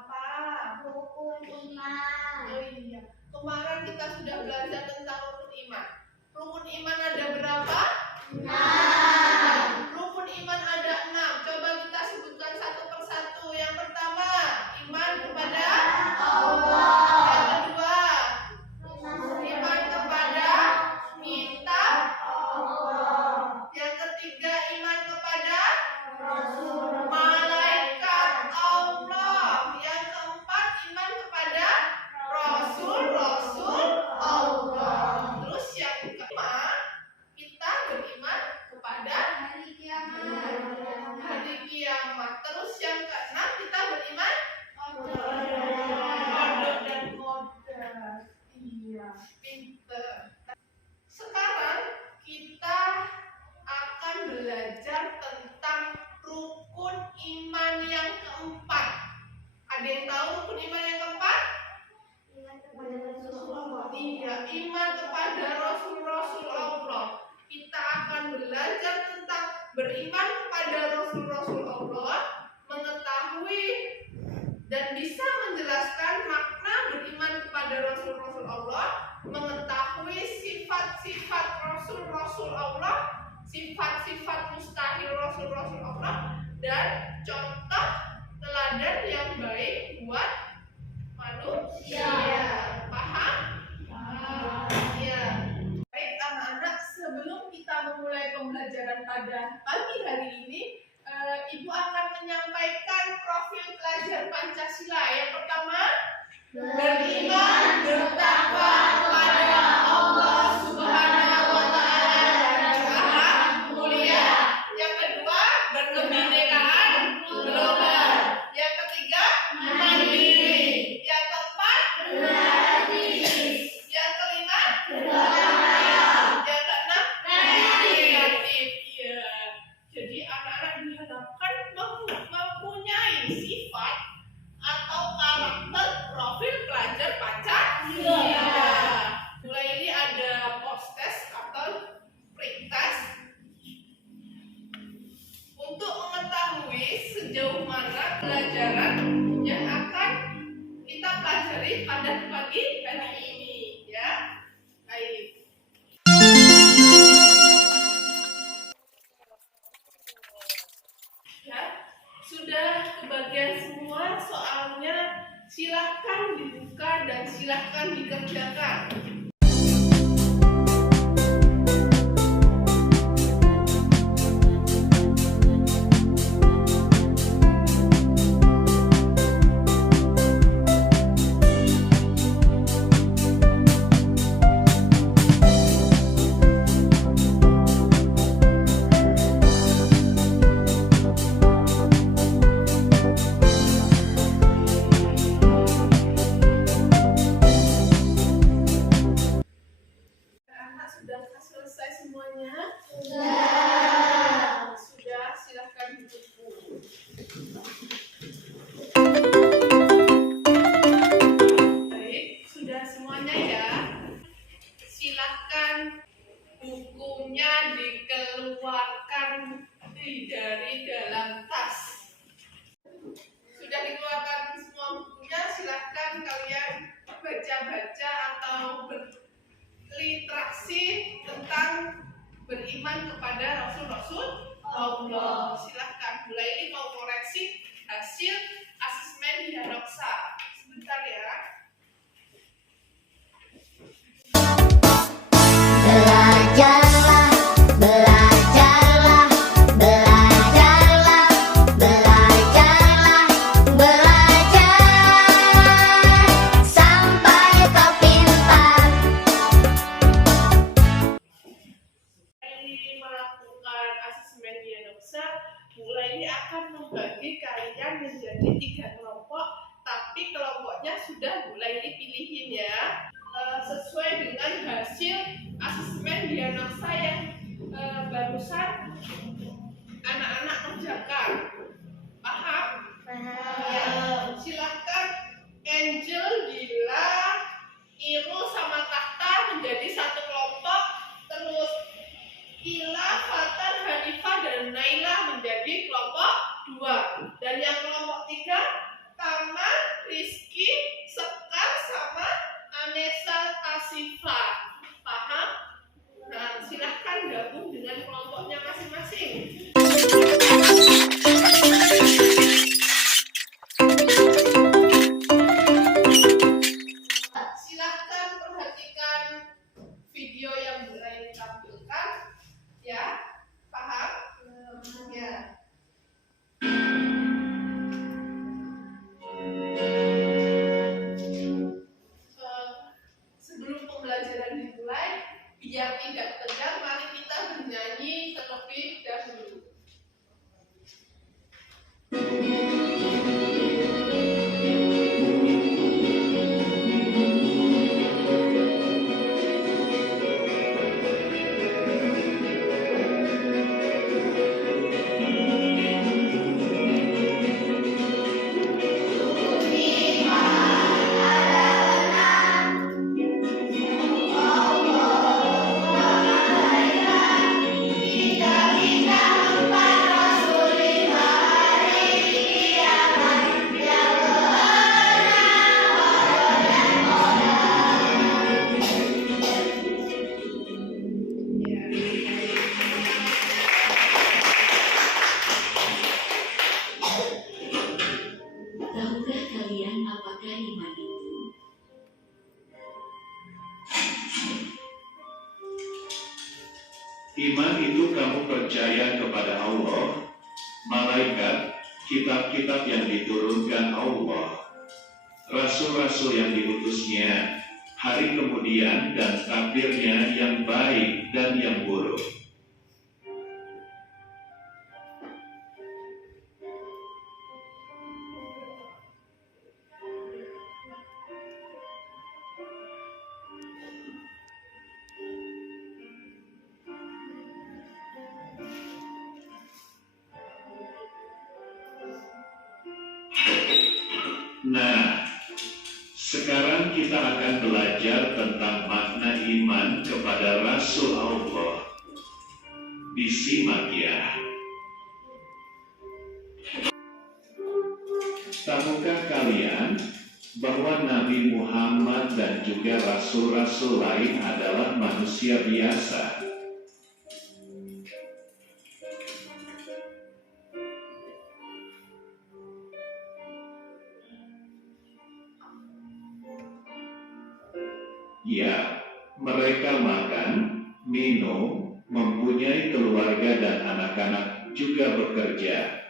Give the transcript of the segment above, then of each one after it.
apa? Rukun iman. Oh iya, kemarin kita sudah belajar tentang rukun iman. Rukun iman ada berapa? 6. Rukun iman ada 6. Coba kita sebutkan satu persatu. Yang pertama, iman kepada Allah. Yang kedua, iman kepada kitab Allah. Yang ketiga, iman kepada Rasul. malaikat Allah. Yang keempat, iman kepada Rasul Allah. Terus yang kelima, kita beriman kepada Hari kiamat. hari kiamat. Terus yang keenam, kita beriman kodok dan kodar. Iya, pinter. Sekarang kita akan belajar tentang rukun iman yang keempat. Ada yang tahu rukun iman yang keempat? Iya, iman kepada Rasul Allah. Kita akan belajar tentang beriman kepada Rasul Allah, mengetahui dan bisa menjelaskan makna beriman kepada Rasul Allah, mengetahui sifat-sifat Rasul Allah, sifat-sifat mustahil Rasul Allah, dan contoh teladan yang baik buat manusia. Paham? Iya. Baik anak-anak, sebelum kita memulai pembelajaran pada pagi hari ini, Ibu akan menyampaikan profil pelajar Pancasila. Yang pertama, beriman bertakwa kepada Allah Subhanahu wa Ta'ala dan Maha Mulia. Yang kedua, berkebinekaan global. Yang ketiga, mandiri. Yang keempat, yang kelima, yang keenam, kreatif. Iya. Jadi anak-anak diharapkan mempunyai sifat atau karakter profil pelajar Pancasila. Mulai ini ada post test atau pretest untuk mengetahui sejauh mana pelajaran yang akan kita pelajari pada pagi hari ini, ya. Baik. Ya, sudah kebagian semua soalnya, silahkan dibuka dan silahkan dikerjakan. Anak sudah selesai semuanya? Sudah, silahkan duduk. Baik, sudah semuanya ya. Silahkan bukunya dikeluarkan dari dalam tas. Sudah dikeluarkan semua bukunya, silahkan kalian baca-baca atau berliterasi tentang beriman kepada Rasul Allah. Silahkan. Mulai ini mau koreksi hasil asesmen Dianoksa. Sebentar ya. Belajarlah, belajarlah, belajarlah, belajarlah, belajar sampai kau pintar. Ini melakukan asesmen Dianoksa. Mulai ini akan membagi kalian menjadi 3 kelompok, tapi kelompoknya sudah mulai dipilihin ya, sesuai dengan hasil asesmen Dianoksa yang barusan anak-anak kerjakan. Paham? Ya, silahkan Angel, Dila, Iru sama Tahta menjadi satu kelompok, terus Ila, Fatan, Hanifah, dan Naila menjadi kelompok 2. Dan yang kelompok 3, Taman, sifat. Paham? Nah, silahkan gabung dengan kelompoknya masing-masing. Silahkan perhatikan video yang Buraini tampilkan. Ya, paham? Ya. Sebelum pembelajaran dimulai, biar tidak tegang, mari kita bernyanyi terlebih dahulu. Tahukah kalian apakah iman itu? Iman itu kamu percaya kepada Allah, malaikat, kitab-kitab yang diturunkan Allah, rasul-rasul yang diutusnya, hari kemudian dan takdirnya yang baik dan yang buruk. Nah, sekarang kita akan belajar tentang makna iman kepada Rasul Allah. Disimak ya. Tahukah kalian bahwa Nabi Muhammad dan juga rasul-rasul lain adalah manusia biasa? Ya, mereka makan, minum, mempunyai keluarga dan anak-anak, juga bekerja.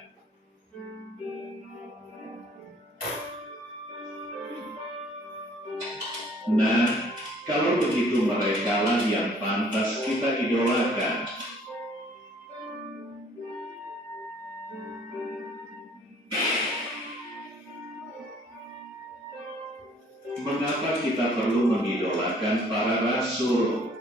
Nah, kalau begitu merekalah yang pantas kita idolakan. Mengapa kita perlu mengidolakan para rasul?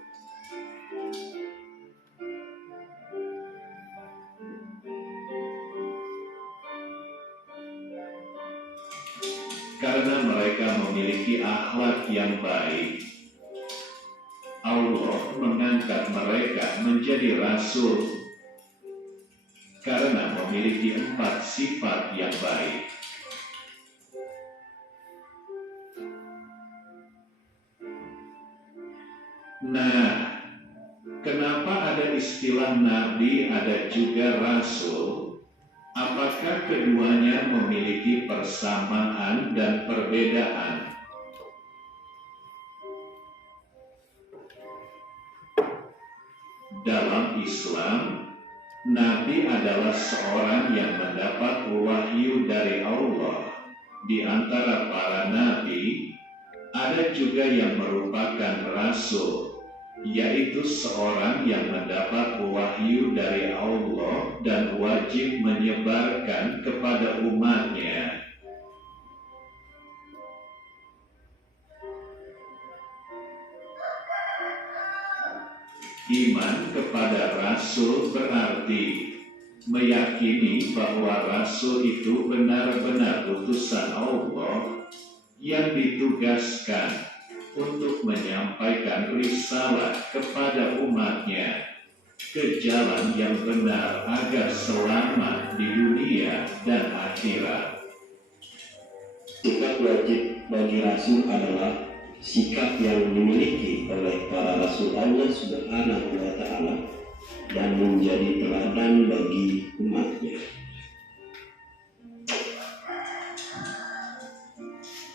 Karena mereka memiliki akhlak yang baik. Allah mengangkat mereka menjadi rasul karena memiliki 4 sifat yang baik. Nah, kenapa ada istilah nabi, ada juga rasul? Apakah keduanya memiliki persamaan dan perbedaan? Dalam Islam, nabi adalah seorang yang mendapat wahyu dari Allah. Di antara para nabi, ada juga yang merupakan rasul, yaitu seorang yang mendapat wahyu dari Allah dan wajib menyebarkan kepada umatnya. Iman kepada rasul berarti meyakini bahwa rasul itu benar-benar utusan Allah yang ditugaskan untuk menyampaikan risalah kepada umatnya ke jalan yang benar agar selamat di dunia dan akhirat. Sifat wajib bagi rasul adalah sikap yang dimiliki oleh para rasul Allah Subhanahu wa Ta'ala dan menjadi teladan bagi umatnya.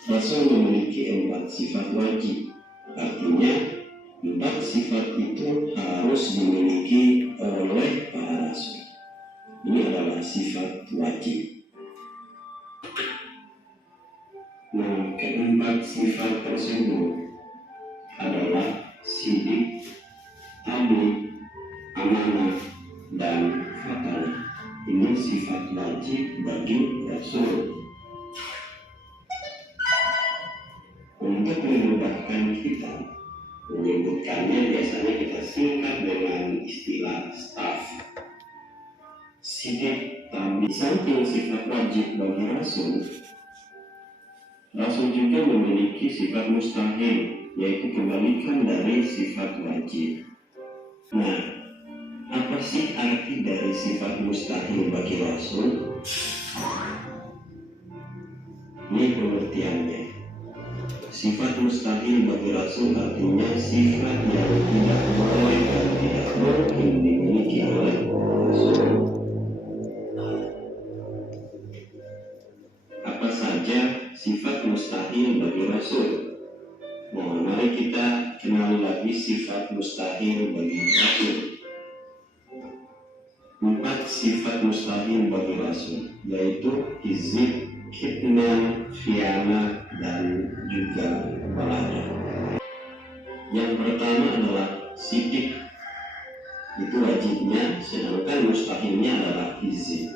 Rasul memiliki 4 sifat wajib, artinya 4 sifat itu harus dimiliki oleh para rasul. Ini adalah sifat wajib. Nah, keempat sifat tersebut adalah sidik, adil, amanah, dan fatanah. Ini sifat wajib bagi Rasul. Untuk memudahkan kita menyebutkannya, biasanya kita singkat dengan istilah staff. Sidik, tapi samping sifat wajib bagi Rasul, Rasul juga memiliki sifat mustahil, yaitu kebalikan dari sifat wajib. Nah, apa sih arti dari sifat mustahil bagi Rasul? Ini pengertiannya. Sifat mustahil bagi Rasul artinya sifat yang tidak boleh dan tidak mungkin dimiliki oleh Rasul. Apa saja sifat mustahil bagi Rasul? Nah, mari kita kenal lagi sifat mustahil bagi Rasul. 4 sifat mustahil bagi Rasul, yaitu hizib, kitman, khianat, dan juga balada. Yang pertama adalah sidik. Itu wajibnya, sedangkan mustahilnya adalah hizib.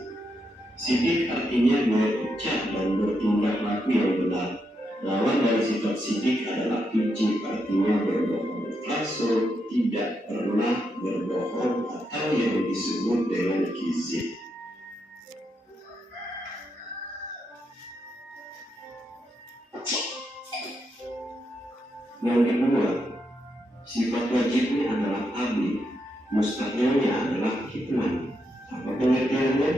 Sidik artinya berucap dan bertindak laku yang benar. Lawan dari sifat sidik adalah hijib, artinya berbohong. Rasul tidak pernah berbohong atau yang disebut dengan kizib. Yang kedua, sifat wajibnya adalah adil, mustahilnya adalah kitman. Apa pengertiannya?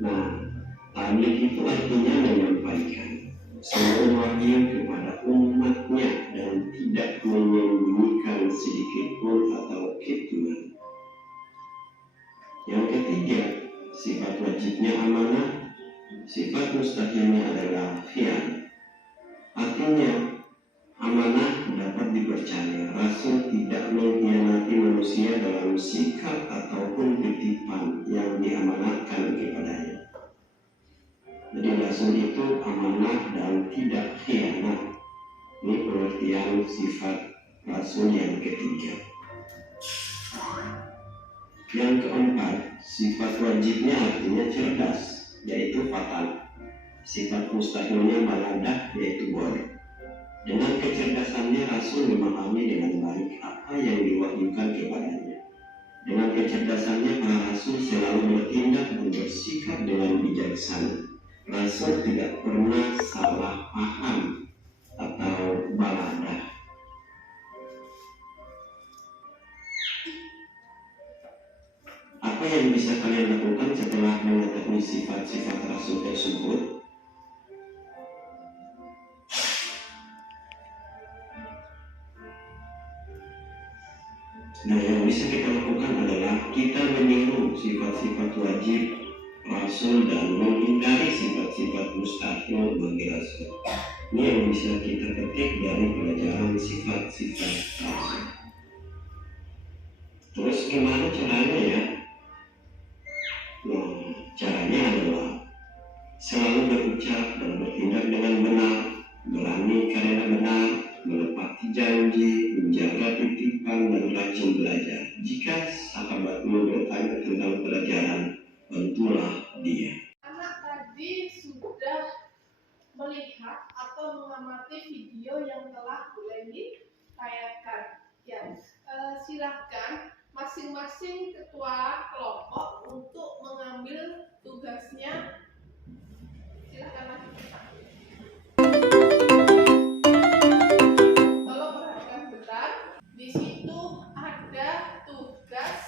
Nah, adil itu artinya menyampaikan semua wahyu kepada umatnya dan tidak menyembunyikan sedikit pun atau kitman. Yang ketiga, sifat wajibnya amanah, sifat mustahilnya adalah khianat. Artinya amanah dapat dipercaya. Rasul tidak mengkhianati manusia dalam sikap ataupun titipan yang diamanahkan kepadanya. Jadi Rasul itu amanah dan tidak khianat. Ini pengertian sifat Rasul yang ketiga. Yang keempat, sifat wajibnya artinya cerdas, yaitu fatan. Sifat mustahilnya maladah, yaitu bodoh. Dengan kecerdasannya Rasul memahami dengan baik apa yang diwahyukan kepadanya. Dengan kecerdasannya para Rasul selalu bertindak dan bersikap dengan bijaksana. Rasul tidak pernah salah paham atau balada. Apa yang bisa kalian lakukan setelah mengetahui sifat-sifat Rasul tersebut? Nah, yang bisa kita lakukan adalah kita meniru sifat-sifat wajib Rasul dan menghindari sifat-sifat mustahil bagi Rasul. Ini yang bisa kita petik dari pelajaran sifat-sifat Rasul. Terus gimana caranya ya? Nah, caranya adalah selalu berucap dan bertindak dengan benar, berani karena benar, menepati janji, menjaga titipan, dan rajin belajar. Jika sahabatmu bertanya tentang pelajaran, bantulah dia. Anak tadi sudah melihat atau mengamati video yang telah boleh ditayangkan. Ya, silahkan masing-masing ketua kelompok untuk mengambil tugasnya. Silahkan maju. Tolong perhatikan bentar. Di situ ada tugas,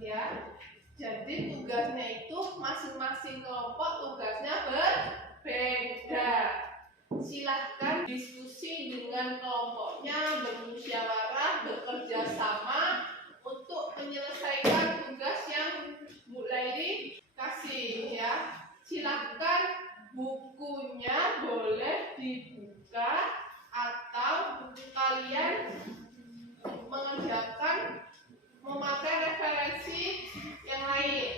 ya. Jadi tugasnya itu masing-masing kelompok tugasnya berbeda. Silahkan diskusi dengan kelompoknya, bermusyawarah, bekerja sama untuk menyelesaikan tugas yang mulai dikasih ya. Silakan bukunya boleh dibuka atau buku kalian mengerjakan memakai referensi yang lain.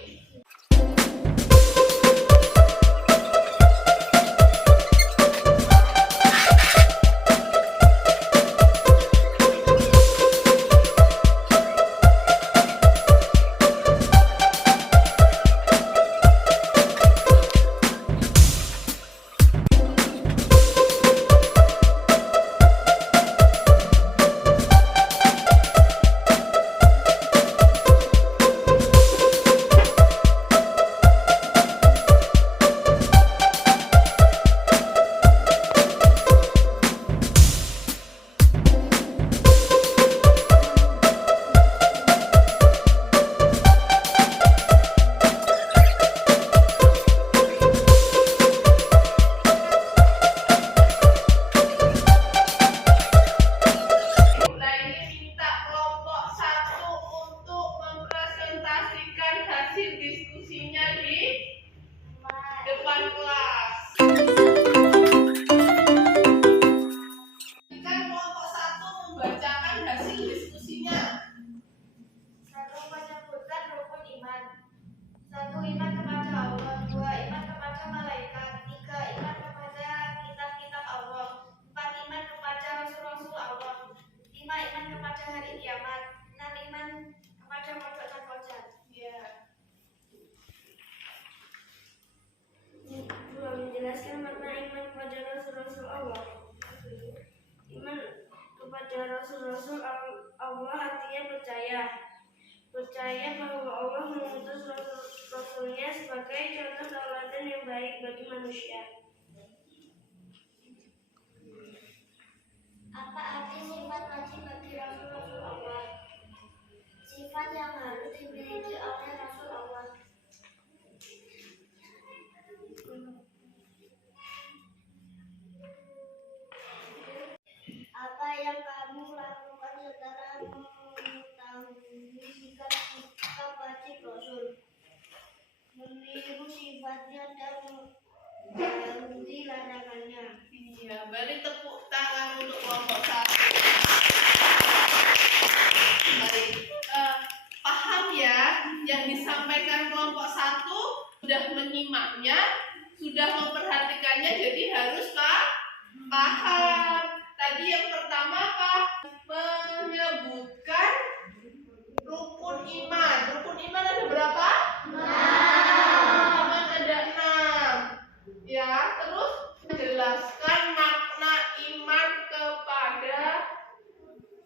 Menjelaskan makna iman kepada Rasul-Rasul Allah. Iman kepada Rasul-Rasul Allah artinya percaya bahwa Allah mengutus Rasul-Rasulnya sebagai contoh tauladan yang baik bagi manusia. Apa arti sifat wajib bagi Rasul-Rasul Allah? Sifat yang harus dimiliki oleh Rasul Allah. Apa yang kamu lakukan setelah mengetahui sikap wajib Rasul? Meniru sifatnya dan menjauhi larangannya. Iya, beri tepuk tangan untuk kelompok 1. Baik, paham ya yang disampaikan kelompok 1, sudah menyimaknya, sudah memperhatikannya, jadi harus paham. Tadi yang pertama menyebutkan rukun iman. Rukun iman ada berapa? 6. Iman ada 6. Ya, terus menjelaskan makna iman kepada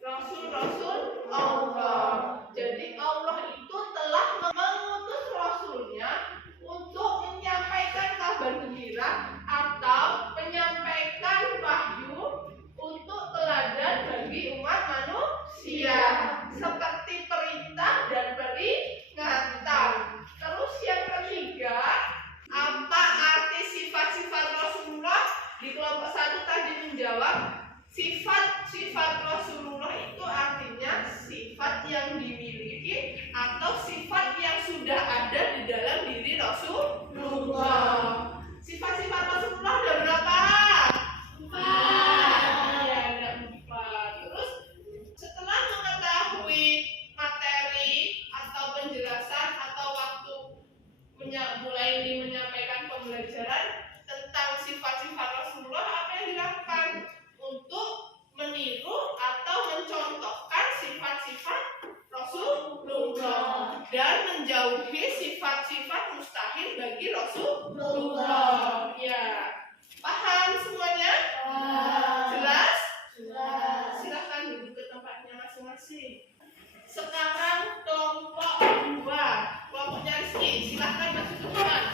Rasul-Rasul Allah. Jadi Allah itu telah mengutus Rasulnya untuk menyampaikan kabar gembira atau menyampaikan wahyu untuk teladan bagi umat manusia, seperti perintah dan peringatan. Terus yang ketiga, apa arti sifat-sifat Rasulullah? Di kelompok 1 tadi menjawab, sifat-sifat Rasulullah itu artinya sifat yang dimiliki atau sifat yang sudah ada di dalam diri Rasulullah. Sifat-sifat Rasulullah ada berapa? 4. Ya, ada 4. Terus setelah mengetahui materi atau penjelasan atau waktu mulai menyampaikan pembelajaran tentang sifat-sifat Rasulullah, apa yang dilakukan untuk meniru atau mencontohkan sifat-sifat Rasulullah dan menjauhi sifat-sifat mustahil bagi Rasulullah. Ya, paham semuanya? Jelas? Silahkan duduk ke tempatnya masing-masing. Sekarang kelompok 2, kelompoknya Rizky, silahkan masuk ke depan.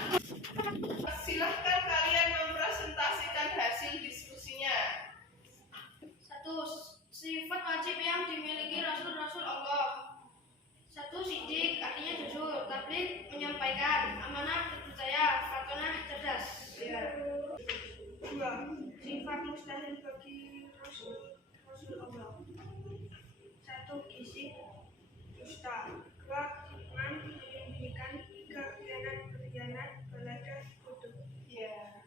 Silahkan kalian mempresentasikan hasil diskusinya. 1. Sifat wajib yang dimiliki Rasul-Rasul Allah. 1. Sidik, artinya jujur, tabligh, menyampaikan, amanah, terpercaya, fatonah, cerdas. 2. Sifat mustahil bagi Rasul Allah. 1. Gizi dusta. 2. Kitman menyembunyikan. 3. Khianat balada kutub. Ya.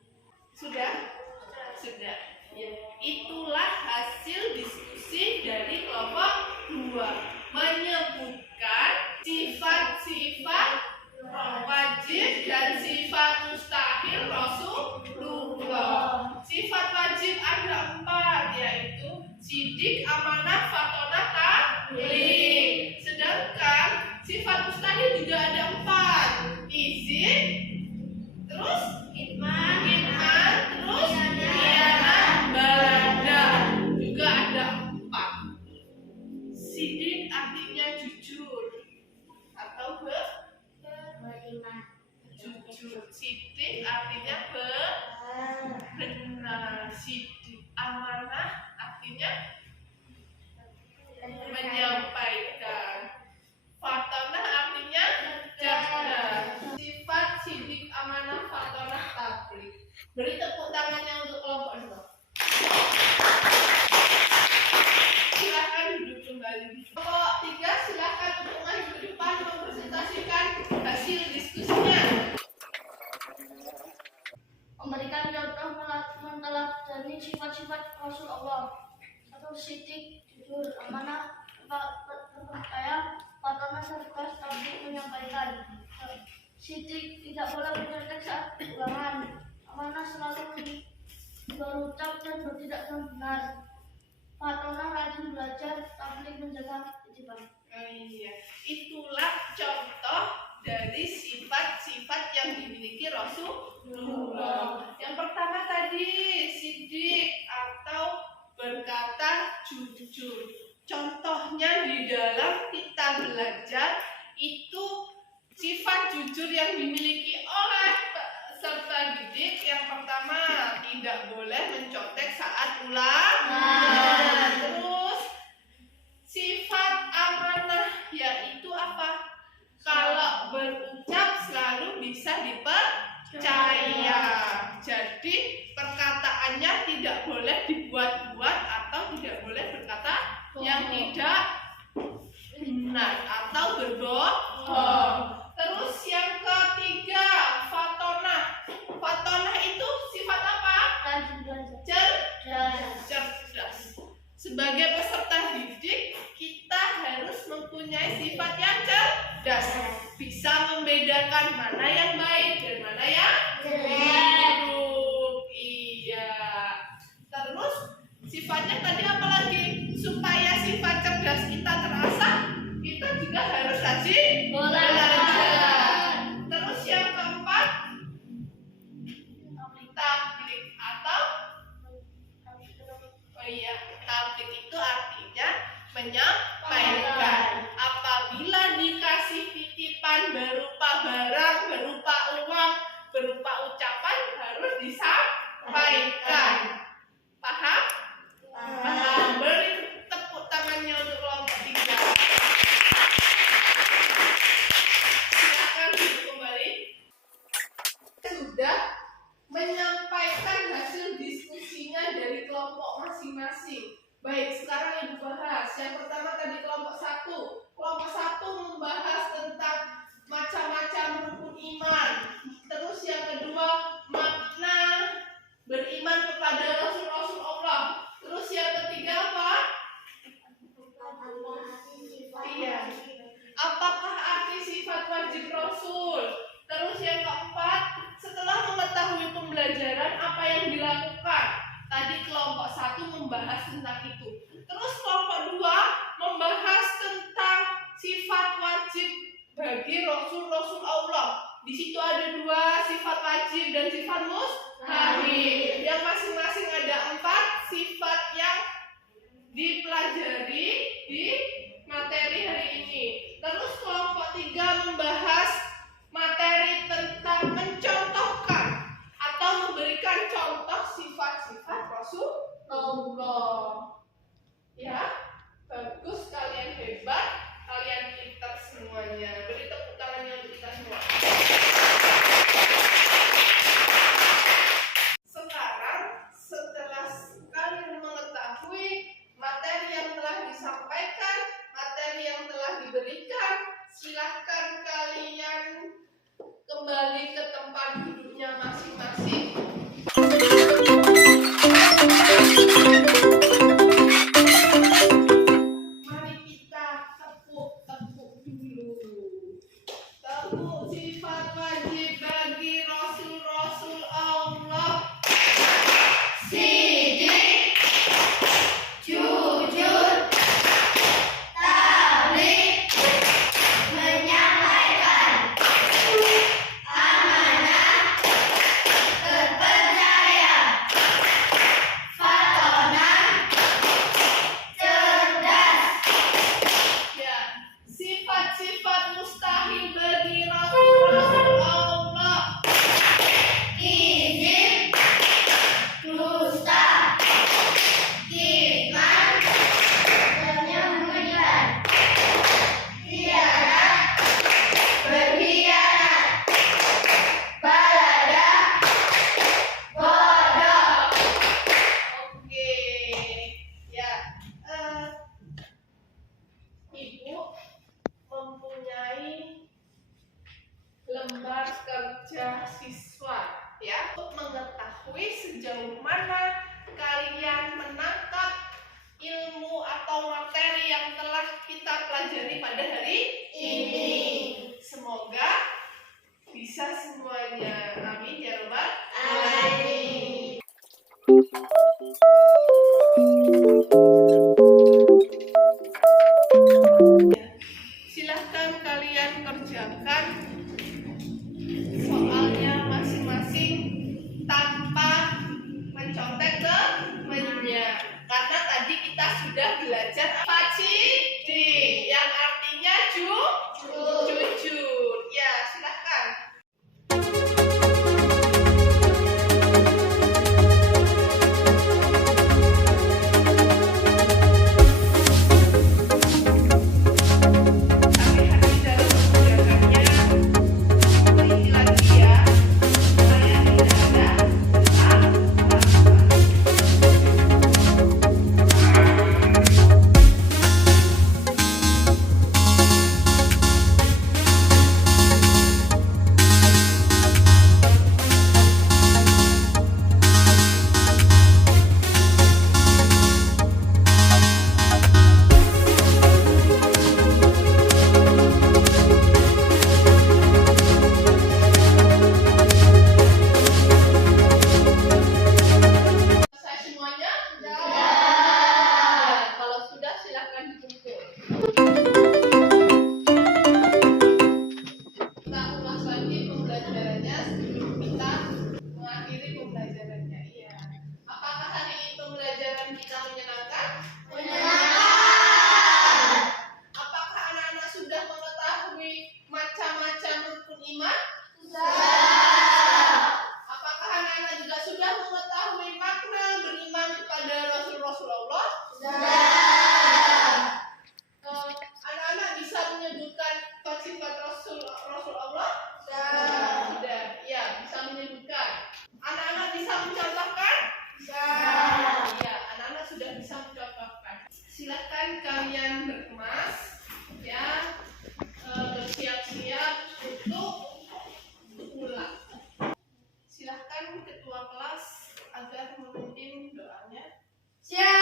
Sudah? Sudah. Ya. Itulah hasil diskusi dari kelompok 2. Menyebutkan sifat-sifat wajib dan sifat mustahil Rasulullah. Sifat wajib ada 4, yaitu sidik, amanah, fatonah, tabligh. Sedangkan sifat mustahil juga ada 4, izin, terus khidmat, terus khianat, balada juga ada 4. Sidik artinya jujur atau beriman, jujur. Sidik artinya benar. Sidik. Amanah artinya menyampaikan. Fatonah artinya cerdas. Sifat sidik, amanah, fatonah, tabligh. Beri tepuk tangannya untuk kelompok 2. Silakan duduk kembali. Kelompok 3 silakan untuk maju ke depan mempresentasikan hasil diskusinya. memberikan contoh meneladani sifat-sifat Rasul Allah. 1. Sidik, jujur, amanah, percaya, fatonah, cerdas, tabligh, menyampaikan. Sidik, tidak boleh mencetek saat ulangan. Amanah, selalu berucap dan bertindak dengan benar. Fatonah, rajin belajar, tabligh, menjaga ketertiban. Iya, itulah contoh dari sifat-sifat yang dimiliki Rasulullah. Yang pertama tadi sidik atau berkata jujur. Contohnya di dalam kita belajar itu sifat jujur yang dimiliki oleh peserta didik. Yang pertama, tidak boleh mencontek saat ulangan. Terus sifat amanah yaitu apa? Kalau berucap selalu bisa dipercaya. Jadi perkataannya tidak boleh dibuat-buat atau tidak boleh berkata yang tidak benar atau berbohong. Terus yang ketiga, fatonah. Fatonah itu sifat apa? Rajin belajar. Cerdas. Sebagai peserta didik, kita harus mempunyai sifat yang cerdas. Bisa membedakan mana yang baik dan mana yang buruk. Iya. Terus sifatnya tadi apa lagi? Supaya sifat cerdas kita terasa, kita juga harus rajin belajar. Terus yang keempat, tabligh atau tabligh itu artinya menyampaikan. Apabila dikasih titipan berupa barang, berupa uang, berupa ucapan, harus disampaikan. Paham? Paham. Beri tepuk tangannya untuk kelompok 3. Silakan duduk kembali. Sudah menyampaikan hasil diskusinya dari kelompok masing-masing. Baik, sekarang Ibu bahas. Yang pertama tadi kelompok 1. Kelompok 1 membahas tentang macam-macam rukun iman. Terus yang kedua, makna beriman kepada Rasul-Rasul Allah. Terus yang ketiga apa? Iya. Apakah arti sifat wajib Rasul? Terus yang keempat, setelah mengetahui pembelajaran apa yang dilakukan. Tadi kelompok 1 membahas tentang itu. Terus kelompok 2 membahas tentang sifat wajib bagi Rasul-Rasul Allah. Di situ ada 2, sifat wajib dan sifat mustahil. Yang masing-masing ada 4 sifat yang dipelajari di materi hari ini. Terus kelompok 3 membahas materi tentang mencontohkan atau memberikan contoh sifat-sifat Rasulullah. Ya, bagus, kalian hebat, kalian pintar semuanya. Beri tepuk tangannya untuk kita semua. Sekarang setelah sudah belajar Fajidi yang artinya jujur. Ya, silahkan. Hati-hati dalam menggunakannya. Teliti lagi ya. Saya tidak ada selesai semuanya? Kalau sudah silahkan dikumpul. Kita ulas lagi pembelajarannya sebelum kita mengakhiri pembelajarannya. Iya. Apakah hari ini pembelajaran kita menyenangkan? Apakah anak-anak sudah mengetahui macam-macam rukun iman? Apakah anak-anak juga sudah mengetahui makna beriman kepada Rasul-Rasul Allah? Anak-anak bisa menyebutkan sifat Rasul Allah? Sudah. Ya, bisa menyebutkan. Anak-anak bisa mencontohkan? Ya, anak-anak sudah bisa mencontohkan. Silakan kalian berkemas, ya, bersiap-siap untuk pulang. Silahkan ketua kelas agar memimpin doanya. Siap.